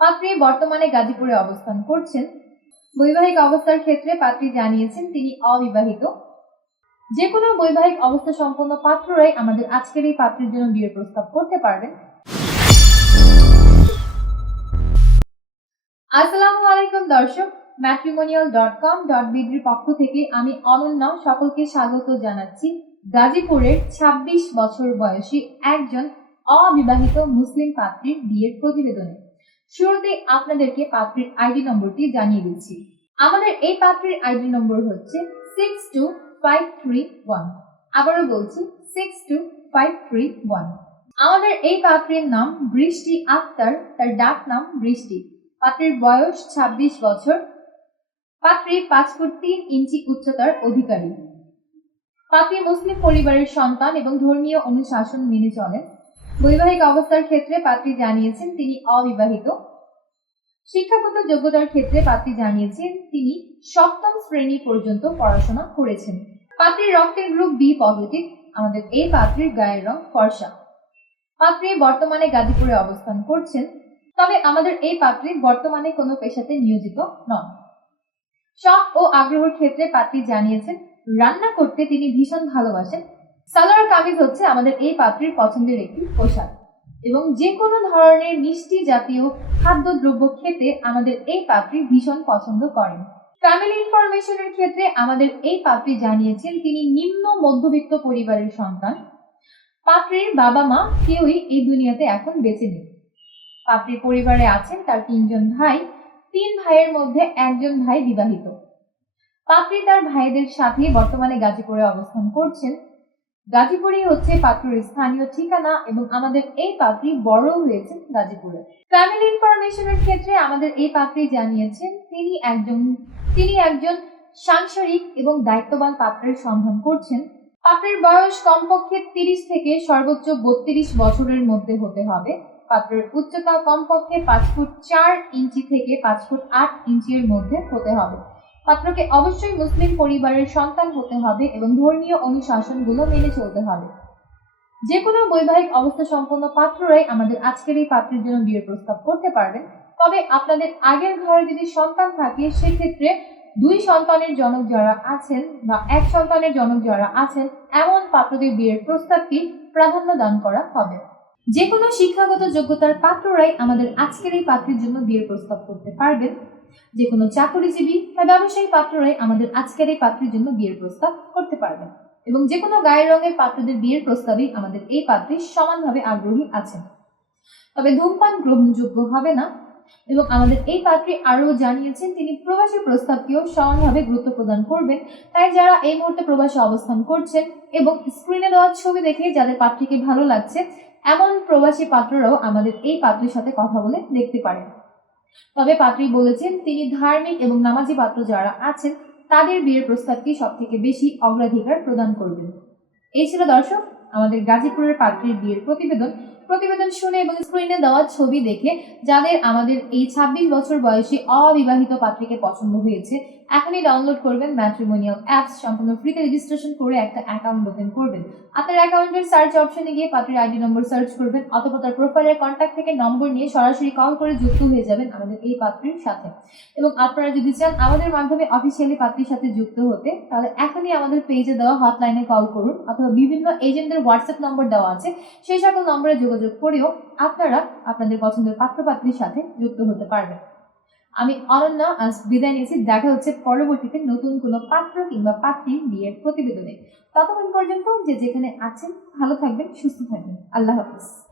পাত্রী বর্তমানে গাজীপুরে অবস্থান করছেন। বৈবাহিক অবস্থার ক্ষেত্রে পাত্রী জানিয়েছেন, তিনি অবিবাহিত। যে কোনো বৈবাহিক অবস্থা সম্পন্ন পাত্ররাই আমাদের আজকের এই পাত্রের জন্য বিয়ের প্রস্তাব করতে পারবেন। আসসালামু আলাইকুম দর্শক ম্যাট্রিমোনিয়াল ডট কম ডট বিডির পক্ষ থেকে আমি অনন্যা, সকলকে স্বাগত জানাচ্ছি। গাজীপুরের ২৬ বছর বয়সী একজন অবিবাহিত মুসলিম পাত্রীর বিয়ের প্রতিবেদনে। শুরুতে আপনাদেরকে পাত্রীর আইডি নম্বরটি জানিয়ে দিচ্ছি। আমাদের এই পাত্রীর আইডি নম্বর হচ্ছে six two five three one আবারও বলছি six two five three one আমাদের এই পাত্রীর নাম বৃষ্টি আক্তার, তার ডাক নাম বৃষ্টি। পাত্রের বয়স ২৬ বছর। পাত্রী পাঁচ ফুট তিন ইঞ্চি উচ্চতার অধিকারী। পাত্রী মুসলিম পরিবারের সন্তান এবং ধর্মীয় অনুশাসন মেনে চলেন। বৈবাহিক অবস্থার ক্ষেত্রে পাত্রী জানিয়েছেন তিনি অবিবাহিত। শিক্ষাগত যোগ্যতার ক্ষেত্রে পাত্রী জানিয়েছেন তিনি সপ্তম শ্রেণি পর্যন্ত পড়াশোনা করেছেন। পাত্রীর রক্তের গ্রুপ বি পজিটিভ, আমাদের এই পাত্রীর গায়ের রং ফর্সা। পাত্রী বর্তমানে গাজীপুরে অবস্থান করছেন, তবে আমাদের এই পাত্রী বর্তমানে কোনো পেশাতে নিয়োজিত নন। শখ ও আগ্রহের ক্ষেত্রে পাত্রী জানিয়েছেন, রান্না করতে তিনি ভীষণ ভালোবাসেন সালোয়ার কামিজ হচ্ছে আমাদের এই পাত্রীর পছন্দের একটি পোশাক। এবং যে কোনো ধরনের মিষ্টি জাতীয় খাদ্যদ্রব্য খেতে আমাদের এই পাত্রী ভীষণ পছন্দ করেন। ফ্যামিলি ইনফরমেশনের ক্ষেত্রে আমাদের এই পাত্রী জানিয়েছেন, তিনি নিম্ন মধ্যবিত্ত পরিবারের সন্তান। পাত্রীর বাবা মা কেউই এই দুনিয়াতে এখন বেঁচে নেই। পাত্রীর পরিবারে আছেন তার তিনজন ভাই, তিন ভাইয়ের মধ্যে একজন ভাই বিবাহিত। পাত্রী তার ভাইদের সাথে বর্তমানে গাজীপুরে অবস্থান করছেন। গাজীপুরই হচ্ছে পাত্রের স্থানীয় ঠিকানা এবং আমাদের এই পাত্রী বড় হয়েছেন গাজীপুরে। ফ্যামিলি ইনফরমেশনের ক্ষেত্রে আমাদের এই পাত্রী জানিয়েছেন, তিনি একজন তিনি একজন সাংসারিক এবং দায়িত্ববান পাত্রের সন্ধান করছেন। পাত্রের বয়স কমপক্ষে তিরিশ থেকে সর্বোচ্চ বত্রিশ বছরের মধ্যে হতে হবে। পাত্রের উচ্চতা কমপক্ষে পাঁচ ফুট চার ইঞ্চি থেকে পাঁচ ফুট আট ইঞ্চির মধ্যে হতে হবে। পাত্রকে অবশ্যই মুসলিম পরিবারের সন্তান হতে হবে এবং ধর্মীয় অনুশাসনগুলো মেনে চলতে হবে। যে কোনো বৈবাহিক অবস্থা সম্পন্ন পাত্ররাই আমাদের আজকের এই পাত্রের জন্য বিয়ের প্রস্তাব করতে পারবেন। তবে আপনাদের আগের ঘরে যদি সন্তান থাকে, সেক্ষেত্রে দুই সন্তানের জনক যারা আছেন বা এক সন্তানের জনক যারা আছেন, এমন পাত্রদের বিয়ের প্রস্তাবটি প্রাধান্য দান করা হবে। যে কোনো শিক্ষাগত যোগ্যতার পাত্ররাই আমাদের আজকের এই পাত্রের জন্য বিয়ের প্রস্তাব করতে পারবেন। যে কোনো চাকরিজীবী বা ব্যবসায়ী পাত্ররাই আমাদের আজকের এই পাত্রের জন্য বিয়ের প্রস্তাব করতে পারবেন। এবং যে কোনো গায়ের রঙের পাত্রদের বিয়ের প্রস্তাবেই আমাদের এই পাত্রী সমানভাবে আগ্রহী আছেন। তবে ধূমপান গ্রহণযোগ্য হবে না। এবং আমাদের এই পাত্রী আরও জানিয়েছেন, তিনি প্রবাসী প্রস্তাবকেও সমানভাবে গুরুত্ব প্রদান করবেন। তাই যারা এই মুহূর্তে প্রবাসে অবস্থান করছেন এবং স্ক্রিনে দেওয়া ছবি দেখে যাদের পাত্রীকে ভালো লাগছে, এমন প্রবাসী পাত্ররাও আমাদের এই পাত্রীর সাথে কথা বলে দেখতে পারেন। তবে পাত্রী বলেছেন, তিনি ধার্মিক এবং নামাজি পাত্র যারা আছেন, তাদের বিয়ের প্রস্তাবকে সব থেকে বেশি অগ্রাধিকার প্রদান করবেন। এই ছিল দর্শক, আমাদের গাজীপুরের পাত্রীর বিয়ের প্রতিবেদন। প্রতিবেদন শুনে এবং স্ক্রিনে দেওয়া ছবি দেখে যাদের আমাদের এই ছাব্বিশ বছর বয়সী অবিবাহিত পাত্রীকে পছন্দ হয়েছে, এখনই ডাউনলোড করবেন ম্যাট্রিমোনিয়াল অ্যাপস সম্পূর্ণ ফ্রিতে রেজিস্ট্রেশন করে একটা অ্যাকাউন্ট ওপেন করবেন। আপনার অ্যাকাউন্টের সার্চ অপশনে গিয়ে পাত্রীর আইডি নম্বর সার্চ করবেন অথবা তার প্রোফাইলের কন্ট্যাক্ট থেকে নম্বর নিয়ে সরাসরি কল করে যুক্ত হয়ে যাবেন আমাদের এই পাত্রীর সাথে। এবং আপনারা যদি চান আমাদের মাধ্যমে অফিসিয়ালি পাত্রীর সাথে যুক্ত হতে, তাহলে এখনই আমাদের পেজে দেওয়া হটলাইনে কল করুন অথবা বিভিন্ন এজেন্টদের হোয়াটসঅ্যাপ নম্বর দেওয়া আছে। সেই সকল নম্বরে যোগাযোগ করেও আপনারা আপনাদের পছন্দের পাত্র পাত্রীর সাথে যুক্ত হতে পারবেন। আমি অনন্যা আজ বিদায় নিয়েছি। দেখা হচ্ছে পরবর্তীতে নতুন কোনো পাত্র কিংবা পাত্রী বিয়ের প্রতিবেদনে। ততক্ষণ পর্যন্ত যে যেখানে আছেন, ভালো থাকবেন, সুস্থ থাকবেন। আল্লাহ হাফিজ।